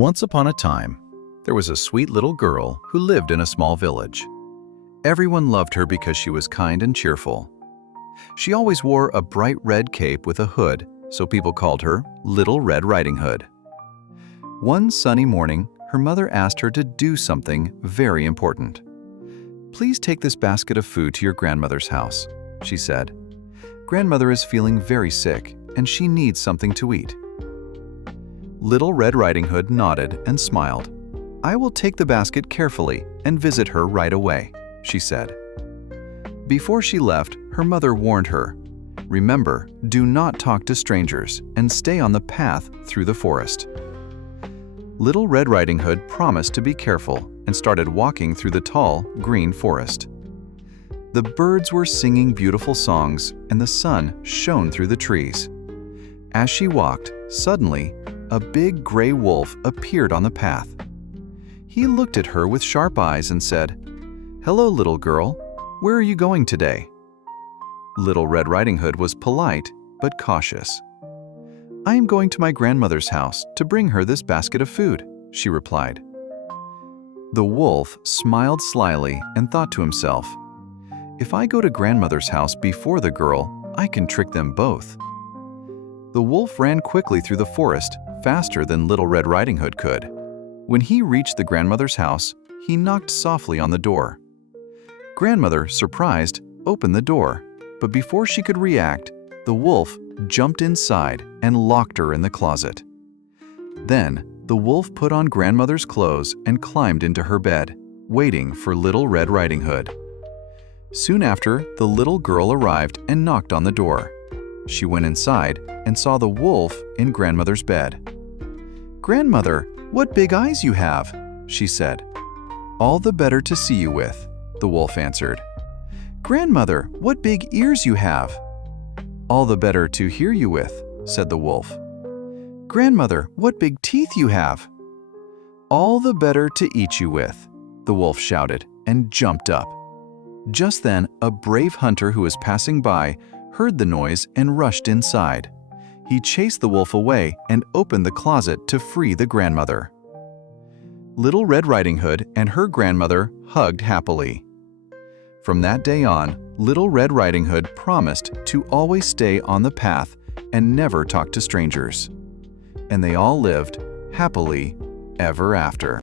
Once upon a time, there was a sweet little girl who lived in a small village. Everyone loved her because she was kind and cheerful. She always wore a bright red cape with a hood, so people called her Little Red Riding Hood. One sunny morning, her mother asked her to do something very important. "Please take this basket of food to your grandmother's house," she said. "Grandmother is feeling very sick, and she needs something to eat." Little Red Riding Hood nodded and smiled. "I will take the basket carefully and visit her right away," she said. Before she left, her mother warned her, "Remember, do not talk to strangers and stay on the path through the forest." Little Red Riding Hood promised to be careful and started walking through the tall, green forest. The birds were singing beautiful songs and the sun shone through the trees. As she walked, suddenly, a big gray wolf appeared on the path. He looked at her with sharp eyes and said, "Hello, little girl. Where are you going today?" Little Red Riding Hood was polite but cautious. "I am going to my grandmother's house to bring her this basket of food," she replied. The wolf smiled slyly and thought to himself, "If I go to grandmother's house before the girl, I can trick them both." The wolf ran quickly through the forest, faster than Little Red Riding Hood could. When he reached the grandmother's house, he knocked softly on the door. Grandmother, surprised, opened the door, but before she could react, the wolf jumped inside and locked her in the closet. Then, the wolf put on grandmother's clothes and climbed into her bed, waiting for Little Red Riding Hood. Soon after, the little girl arrived and knocked on the door. She went inside and saw the wolf in grandmother's bed. "Grandmother, what big eyes you have," she said. "All the better to see you with," the wolf answered. "Grandmother, what big ears you have." "All the better to hear you with," said the wolf. "Grandmother, what big teeth you have." "All the better to eat you with," the wolf shouted and jumped up. Just then, a brave hunter who was passing by heard the noise and rushed inside. He chased the wolf away and opened the closet to free the grandmother. Little Red Riding Hood and her grandmother hugged happily. From that day on, Little Red Riding Hood promised to always stay on the path and never talk to strangers. And they all lived happily ever after.